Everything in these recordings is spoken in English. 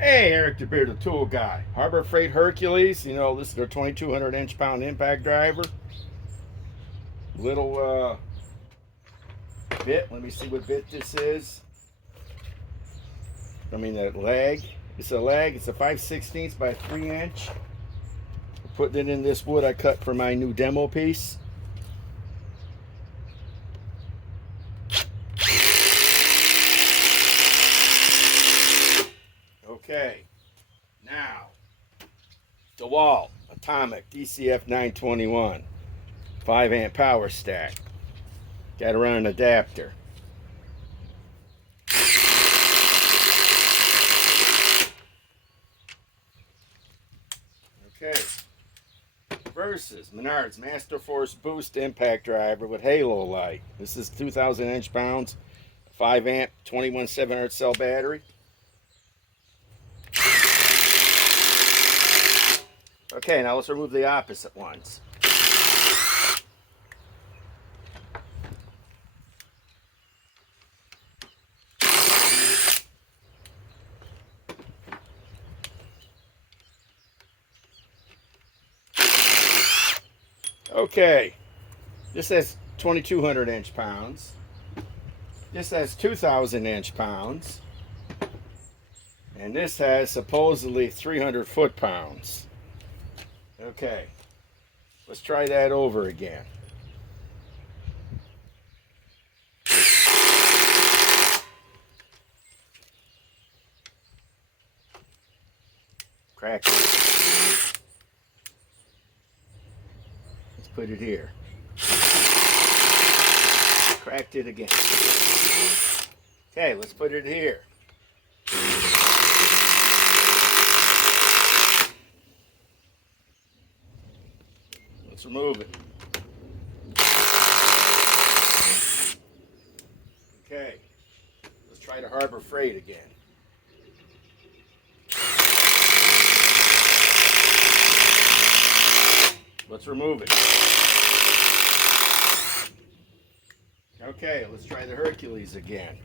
Hey, Eric the Bearded Tool Guy. Harbor Freight Hercules. You know, this is their 2200 inch pound impact driver. Little bit. Let me see what bit this is. I mean, that lag. It's a lag. It's a 5/16 by 3 inch. Putting it in this wood I cut for my new demo piece. Okay. Now, DEWALT Atomic DCF 921 5 amp power stack. Got to run an adapter. Okay. Versus MENARDS Master Force Boost impact driver with halo light. This is 2,000 inch pounds, 5 amp, 21 700 cell battery. Okay, now let's remove the opposite ones. Okay, this has 2,200 inch pounds. This has 2,000 inch pounds. And this has supposedly 300 foot pounds. Okay, let's try that over again. Crack it. Let's put it here. Cracked it again. Okay, let's put it here. Let's remove it. Okay, let's try to Harbor Freight again. Let's remove it. Okay, let's try the Hercules again.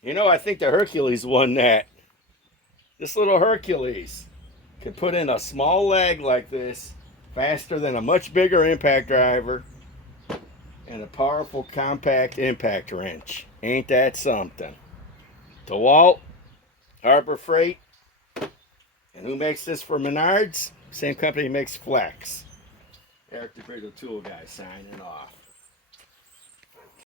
You know, I think the Hercules won that. This little Hercules can put in a small leg like this faster than a much bigger impact driver and a powerful compact impact wrench. Ain't that something? DEWALT, Harbor Freight, and who makes this for Menards? Same company makes Flex. Eric the Bearded Tool Guy signing off.